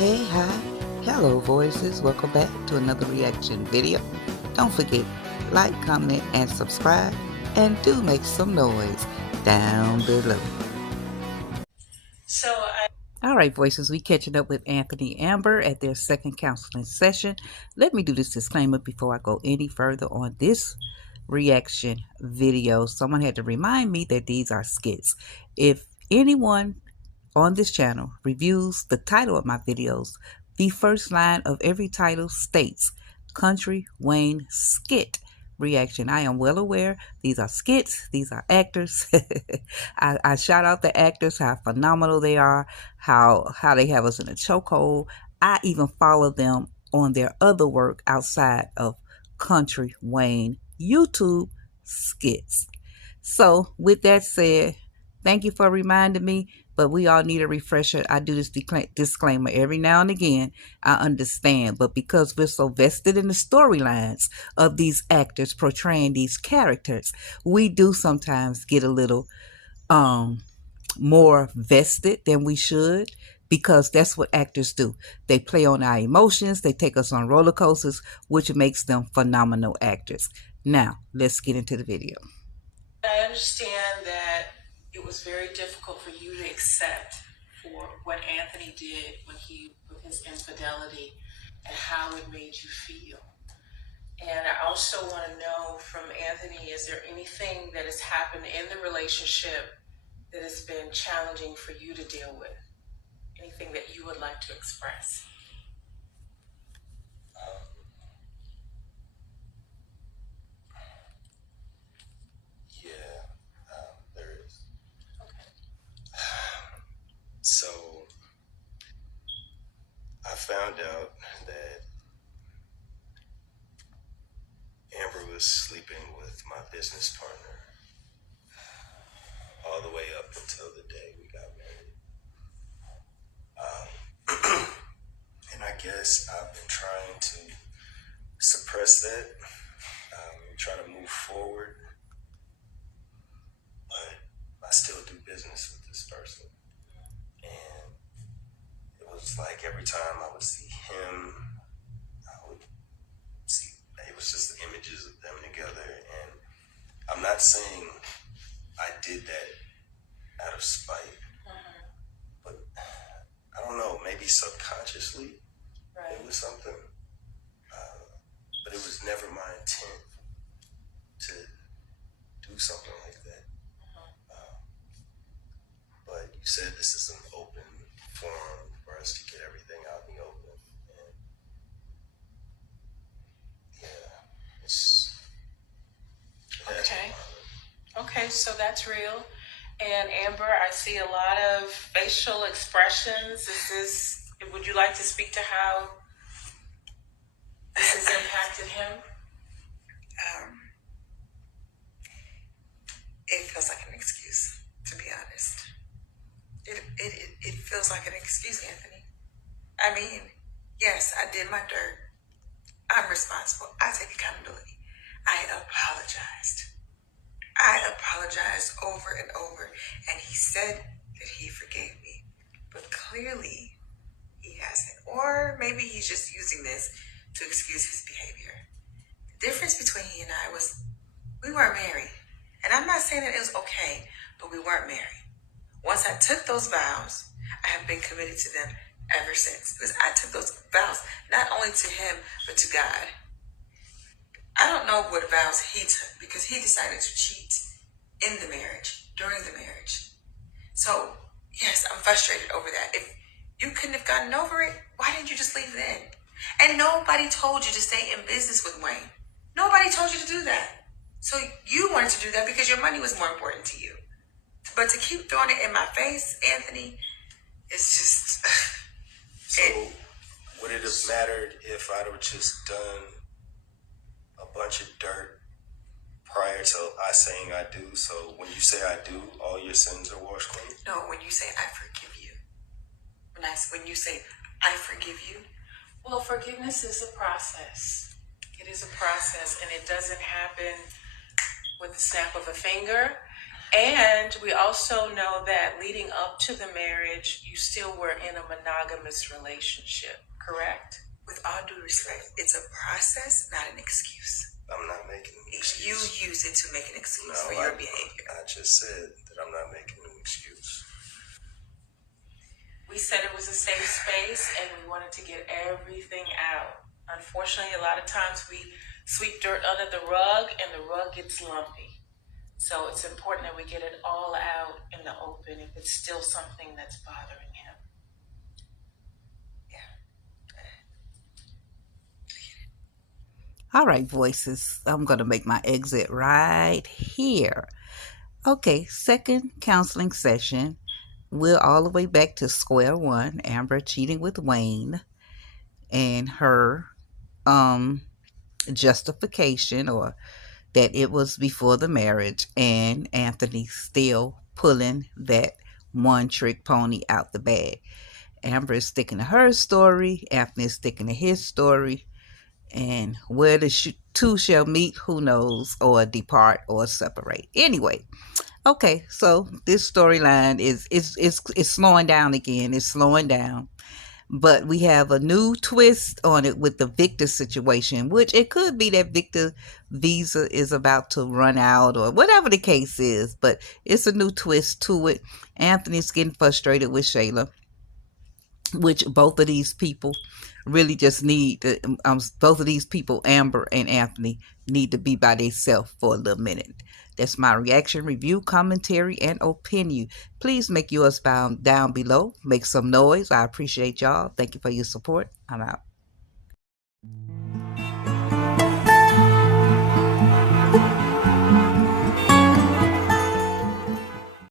Hey, hi, hello voices, welcome back to another reaction video. Don't forget, like, comment, and subscribe, and do make some noise down below. Alright voices, we catching up with Anthony Amber at their second counseling session. Let me do this disclaimer before I go any further on this reaction video. Someone had to remind me that these are skits. If anyone on this channel reviews the title of my videos, the first line of every title states Kountry Wayne Skit reaction. I am well aware these are skits, these are actors. I shout out the actors, how phenomenal they are, how they have us in a chokehold. I even follow them on their other work outside of Kountry Wayne YouTube skits. So with that said, thank you for reminding me, but we all need a refresher. I do this disclaimer every now and again. I understand, but because we're so vested in the storylines of these actors portraying these characters, we do sometimes get a little more vested than we should, because that's what actors do. They play on our emotions, they take us on roller coasters, which makes them phenomenal actors. Now, let's get into the video. I understand that it was very difficult for you to accept for what Anthony did with his infidelity and how it made you feel. And I also want to know from Anthony, is there anything that has happened in the relationship that has been challenging for you to deal with? Anything that you would like to express? There is. Okay. So I found out that Amber was sleeping with my business partner all the way up until the day we got married. And I guess I've been trying to suppress that, try to move forward, but I still do business with this person. And it was like every time I would see him, I would see, it was just the images of them together. And I'm not saying I did that out of spite, but I don't know, maybe subconsciously it was something, but it was never my intent to do something like that. But you said this is an open forum for us to get everything out in the open. And yeah, Okay. Okay, so that's real. And Amber, I see a lot of facial expressions. Would you like to speak to how this has impacted him? It feels like an excuse, to be honest. It feels like an excuse, Anthony. I mean, yes, I did my dirt. I'm responsible. I take accountability. I apologized over and over, and he said that he forgave me. But clearly, he hasn't. Or maybe he's just using this to excuse his behavior. The difference between he and I was we weren't married. And I'm not saying that it was okay, but we weren't married. Once I took those vows, I have been committed to them ever since. Because I took those vows not only to him, but to God. I don't know what vows he took because he decided to cheat in the marriage, during the marriage. So, yes, I'm frustrated over that. If you couldn't have gotten over it, why didn't you just leave then? And nobody told you to stay in business with Wayne. Nobody told you to do that. So you wanted to do that because your money was more important to you. But to keep throwing it in my face, Anthony, is just... So would it have mattered if I'd have just done a bunch of dirt prior to I saying I do? So when you say I do, all your sins are washed clean? No, when you say I forgive you. When you say I forgive you. Well, forgiveness is a process. It is a process, and it doesn't happen with the snap of a finger. And we also know that leading up to the marriage, you still were in a monogamous relationship, correct? With all due respect, it's a process, not an excuse. I'm not making an excuse. You use it to make an excuse for your behavior. I just said that I'm not making an excuse. We said it was a safe space and we wanted to get everything out. Unfortunately, a lot of times we sweep dirt under the rug and the rug gets lumpy. So it's important that we get it all out in the open if it's still something that's bothering him. All right, voices. I'm going to make my exit right here. Okay, second counseling session. We're all the way back to square one. Amber cheating with Wayne and her justification, or that it was before the marriage, and Anthony still pulling that one trick pony out the bag. Amber is sticking to her story, Anthony is sticking to his story, and where the two shall meet, who knows, or depart or separate. Anyway, okay, so this storyline is slowing down again. It's slowing down. But we have a new twist on it with the Victor situation, which it could be that Victor visa is about to run out or whatever the case is, but it's a new twist to it. Anthony's getting frustrated with Shayla, which both of these people really just need to, both of these people, Amber and Anthony, need to be by themselves for a little minute. That's my reaction, review, commentary, and opinion. Please make yours down below. Make some noise. I appreciate y'all. Thank you for your support. I'm out.